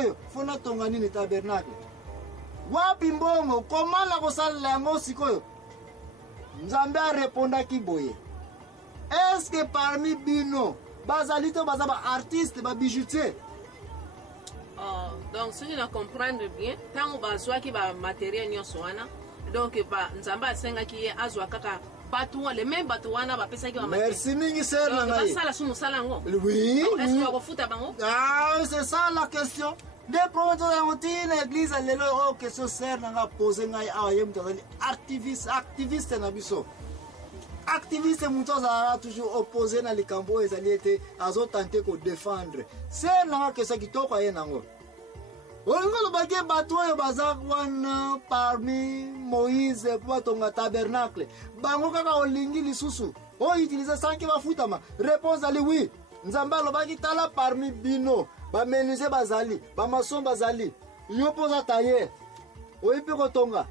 sikoyo fona tonga nini tabernacle wapi mbongo komala kosalela yango sikoyo Nzambe arépondaki boye est-ce que parmi bino bazali to baza ba artiste ba bijoutier donc si on comprendre bien tant bazwa ki ba matériel nyonso wana donc ba Nzambe asengaki ye azwa kaka batu les mêmes batu wana ba pesa ki ba matériel. Merci mingi sœur na ngai. Sala sumu sala ngo. Oui. Est-ce que va futa bango? Ah, c'est ça la question. Des problèmes dans l'église lelo oh question sœur na nga poser ngai a yem to activiste na biso. Activiste mutoza toujours opposé na likambo ezali ete azo tenter ko défendre. Sœur na nga question kitoko ye nango. Olingolo bage bato oyo baza wana parmi Moïse pour tonga tabernacle bango kaka olingi lisusu o utiliser sanki bafutama réponse ali oui Nzambe alobaki tala parmi bino ba menuisier bazali ba maçon bazali yo poza tailler oyipe kotonga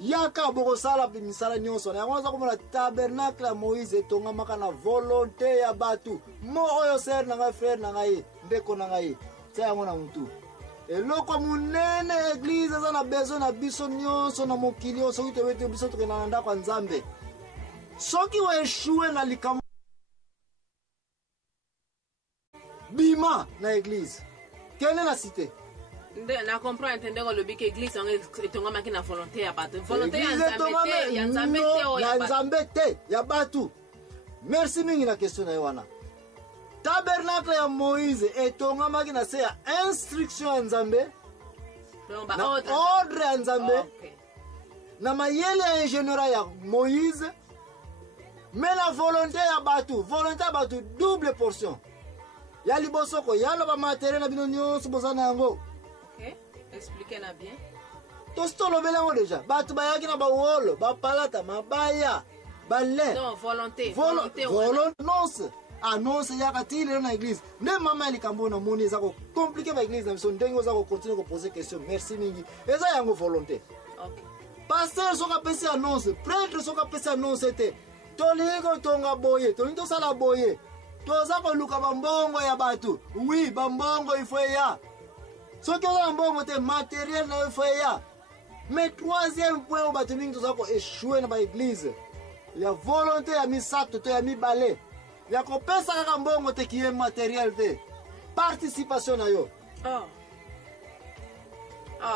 yaka boko sala misala nyonso na yango za komona tabernacle ya Moïse etonga maka na volonté ya batu mo oyo sœur na nga frère na ngai ndeko na ngai tia yango na mutu eloko munene église za na besoin na biso nyonso na mokili soki tewete biso tokena na ndako ya Nzambe soki wa échoué na likamo bima na église kene na cité na comprendre entendre ko lobi ke église etonga maki na volonté ya batu volonté ya Nzambe te ya batu merci mingi na question na wana tabernacle ya Moïse etonga maki na se ya instruction ya Nzambe na ordre ya Nzambe na mayele ya ingénieur ya Moïse mais la volonté ya batu double portion ya libosoko yalo ba matériel na bino nyonso bozana yango expliquez na bien to stolo belango déjà batu bayaki na ba wolo ba palata mabaya balé non volonté annonce yaka tile na église nde mama likambo na moni za ko compliquer ba église na biso ndengo za ko continuer ko poser question merci mingi eza yango volonté okay pasteur soka pesi annonce prêtre soka pesi annonce te toliko tonga boye tolinto sala boye toza ko luka bambongo ya batu oui bambongo il faut ya soki oza mbongo te matériel na il faut ya mais troisième point o batu mingi toza ko échouer na ba église ya volonté ya misato to ya mibale ya kopesa kaka mbongo te kiye matériel te participation na yo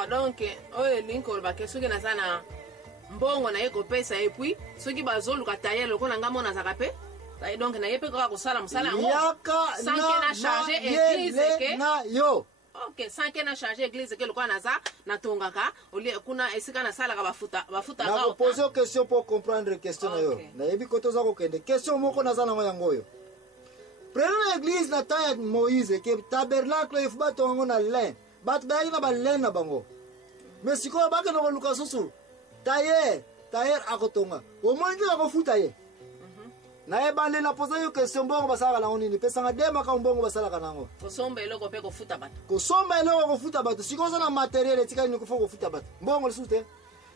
donc oyo linko ba ke soki na sana mbongo na ye kopesa et puis soki bazoluka tayer loko na ngamo na zakape donc na ye pe ko sala musala ngo sans que na charger église ke na yo ok sans que na charger église ke loko na za na tongaka oli kuna esika na sala ka bafuta na ko poser question pour comprendre question na yo na yebi ko toza ko kende question moko na za na yango yo prenons l'église na ta Moïse ke tabernacle il faut batongo na lin bat bayi na ba lin na bango mais siko ba ke no luka susu tayer akotonga o monji ko futa ye na ebande na posa yo question mbongo basala la onini pesa nga dema ka mbongo basala kanango kosomba eloko pe ko futa bato siko za na matériel etika ni ko foko futa bato mbongo lisute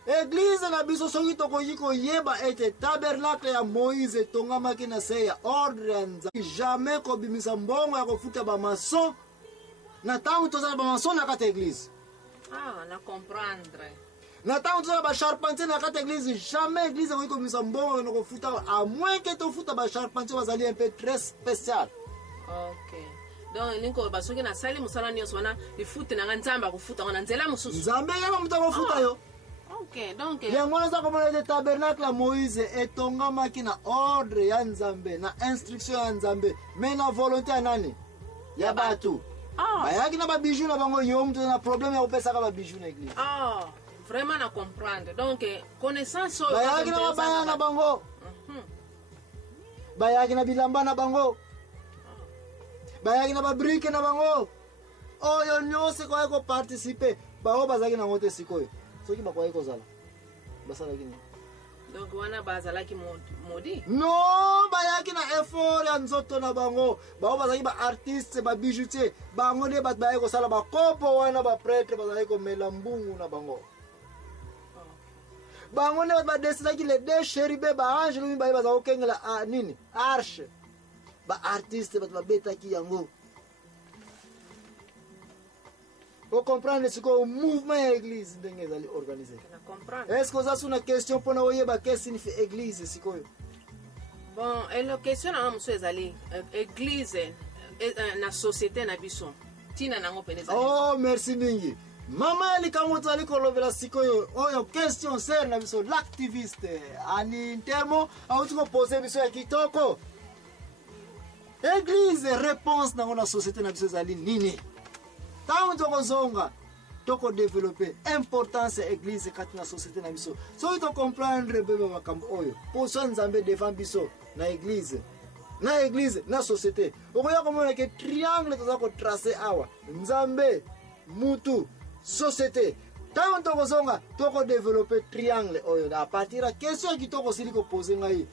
église na biso soki toko yiko yeba ete tabernacle ya Moïse tonga maki na se ya ordre ya Nzambe jamais ko bimisa mbongo ya ko futa ba maçon na tangu toza ba maçon na kata église na comprendre na tango toza ba charpentier na kata église jamais église ko komisa mbongo na ko futa à moins que to futa ba charpentier bazali un peu très spécial okay donc linko basoki na sali musala nyonso wana ifute na Nzambe ko futa wana nzela mususu Nzambe ya muta ko futa yo okay donc ya mwanza ko mona tabernacle ya Moïse etonga maki na ordre ya Nzambe na instruction ya Nzambe mais na volonté ya nani ya batu bayaki na ba bijou na bango yo mtu na problème ya kopesa ka ba bijou na église vraiment na comprendre donc connaissance bayaki na baya na bango bayaki na bilamba na bango bayaki na ba brique na bango oyo nyose ko participer bao bazaki na ngote sikoyo soki bakoye kozala basala kini donc wana bazala ki modi no bayaki na effort ya nzoto na bango bao bazaki ba artiste ba bijoutier bango ne bat baye kosala ba kopo wana ba prêtre bazali ko mela mbungu na bango bango ne ba desina ki le deux chérubins ba ange lumi baye bazako kengela nini arche ba artiste bat ba beta ki yango Vous comprenez ce que le mouvement de l'église est organisé. Est-ce que vous avez une question pour nous dire qu'est-ce que signifie l'église? Bon, et la question est l'église, la société, la biso. Oh, merci Mingi. Maman, elle est comme ça, la question c'est l'activiste. En intermo, on va poser une question. L'église réponse dans la société na biso zali nini. Tant tokozonga toko développer importance église kati na société na biso. So to comprendre bebe makambo oyo. Poso nzambe devant biso na église. Na église na société. Okoya komona ke triangle toza ko tracer awa. Nzambe, mutu, société. Tant tokozonga toko développer triangle oyo. À partir de question qui toko sili ko poser ngai.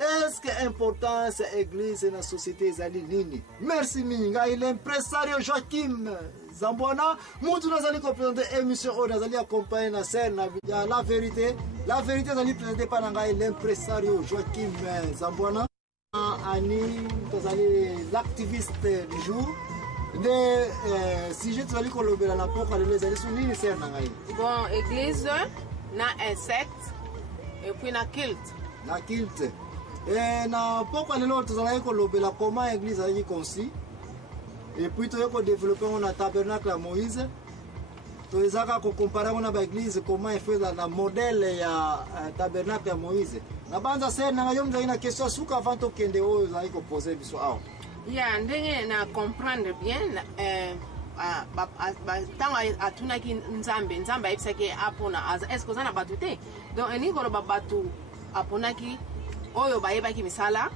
Est-ce que l'importance de l'église et la société est nini? Merci Minga, il est l'impresario Joachim Zambouana. Nous allons présenter l'émission où nous allons accompagner la scène, la vérité. La vérité, nous allons présenter par l'impresario Joachim Zambouana. Annie, l'activiste du jour. Si je te dis que la porte, les alliés sont nini c'est bon, l'église, na insecte et puis na kilt. Na kilt. Et na pourquoi les autres allaient kolobela comment l'église a été conçue et puis tu as développé un tabernacle à Moïse. Tu as comparé avec l'église comment il fait la modèle ya tabernacle à Moïse. Na banza c'est na yom na question suka avant to kende o za iko poser biso aw. Ya ndenge na comprendre bien tant atunaki nzambe ayebisaki apona est-ce que ozana bato te donc elingi koloba bato aponaki oyo bayebaki misala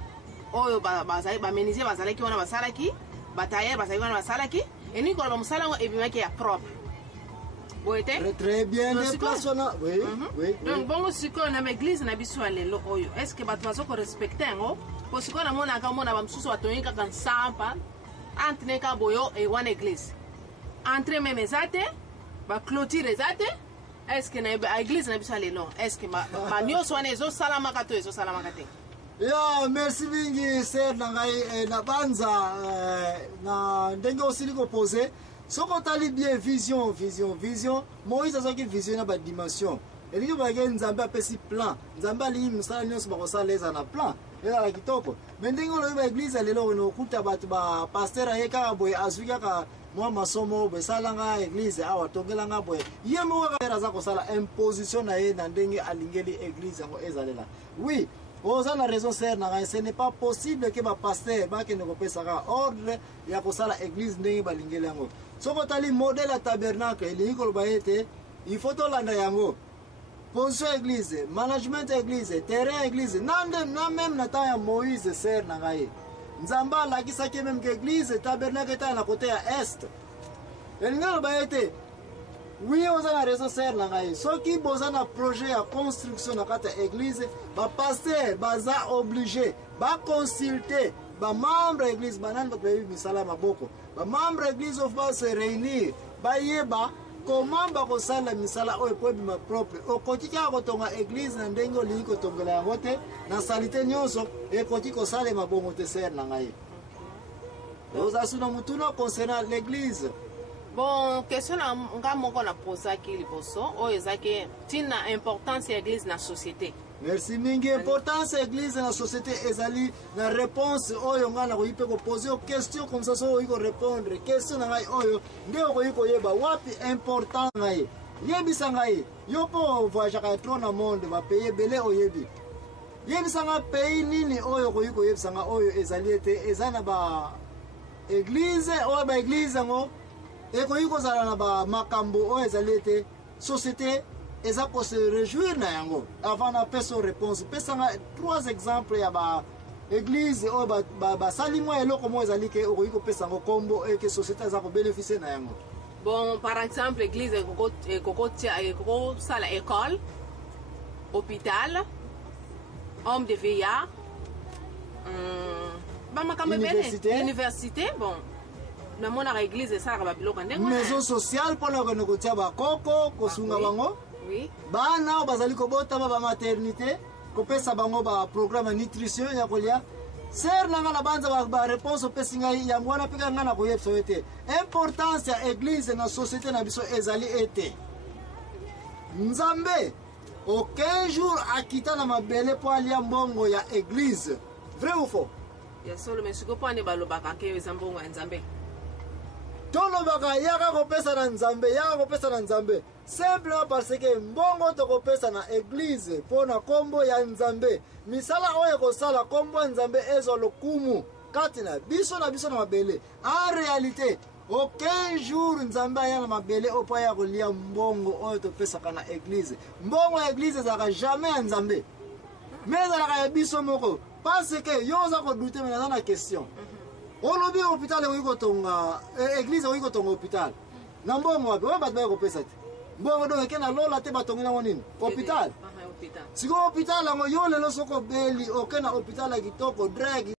oyo bamenisie bazalaki wana basalaki batailleur bazalaki wana basalaki elingi koloba mosala yango ebimaki ya propre boye te très bien oui oui donc bongo sikoyo na baeglise na biso ya lelo oyo est ce que bato bazokorespecte yango po sikoyo namonaka mona bamosusu batongi kaka nsampa entre ka boyo e wana église entre meme eza te baclôture eza te est-ce que na église na biso ya lelo est-ce que banyonso wana ezosalamaka to ezosalamaka te? Ya merci mingi ser na ngai na banza na ndenge osili kopose soko otali bien vision Moïse azwaki vision na badimension elingi bake nzambe apesi plan nzambe alingi mosala nyonso bakosala eza na plan ezala kitoko me ndenge olobi baeglise lelo ono okuta bato bapaster aye kaka boye azwi kaka mwa masomo boye esalanga eglise awa tongelanga boye ye moko kaka aza kosala imposition na ye na ndenge alingeli eglise yango ezalela oui oza na raison ser na ngai ce n'est pas possible ke bapaster bakende kopesaka ordre ya kosala église ndenge balingeli yango soko otali modèle ya tabernacle elingi koloba ete il faut tolanda yango position église management église terrain église na même na temps ya Moïse ser na ngai nzambe alakisaki même ke église tabernacle eta na côté ya est elingi koloba ete oui oza na raison ser na ngai soki boza na projet ya construction na kati ya église bapaster baza obligé baconsulte bamembre ya église banani bato bayebi misala ya maboko bamembre ya église oyo base réunir bayeba comment bakosala misala oyo po ebima propre okoki kaka kotonga église na ndenge olingi kotongela yango te na salite nyonso ekoki kosalema bongo te ser na ngai oza suna mutuna concernant l'église. Bon, question nga moko na posaki liboso oyo ezaki tina importance ya église na société. Merci mingi importance ya église na société ezali na réponse oyo nga na koyipe ko poser aux questions comme ça so oyo répondre question na ngai oyo nde okoyi koyeba wapi important ngai yebisa ngai yo po voyage ka trop na monde ba payer belé oyebi yebisa nga pays nini oyo koyi koyebisa nga oyo ezali ete ezana ba église oyo ba église ngo ekoki kozala na bamakambo oyo ezali ete société eza kose réjouir na yango avant na peso réponse pesanga 3 exemples ya baéglise oyo basali mwa eloko moko ezali ke okoki kopesa yango kombo eke société eza kobénéficie na yango. Bon, par exemple église ekokosala école hôpital homme de veillard bamakambo ebele université bon na mona église esalaka babiloko ndenge maison sociale mpona okende kotia bakoko kosunga bango oui bana bazali kobotama bamaternité kopesa bango baprogramme ya nutrition ya kolia ser nanga na banza ba réponse opesi ngai yango wana mpe nga na koyebisa yo ete importance ya église na société na biso ezali ete Nzambe aucun jour akita na mabele po alia mbongo ya église. Vrai ou faux? Ya solo mesiko po ane balobaka ke eza mbongo ya Nzambe. Tolobaka yaka kopesa na Nzambe, yaka kopesa na Nzambe. Simplement parce que mbongo tokopesa na église po na kombo ya Nzambe. Misala oyo kosala kombo ya Nzambe ezo lokumu kati na biso na mabele. En réalité, aucun jour Nzambe aya na mabele opo ya kolia mbongo oyo topesaka na église. Mbongo ya église ezalaka jamais ya Nzambe. Mais ezalaka ya biso moko. Parce que yo oza kodute mena na question. Olobi hôpital oyo tonga église oyo tonga hôpital. Na mbongo wapi? Wa bato ba kopesa te. Mbongo donc ekena lola te batongela monini? Hôpital. Siko hôpital ngo yo lelo soko beli okena hôpital ya kitoko drag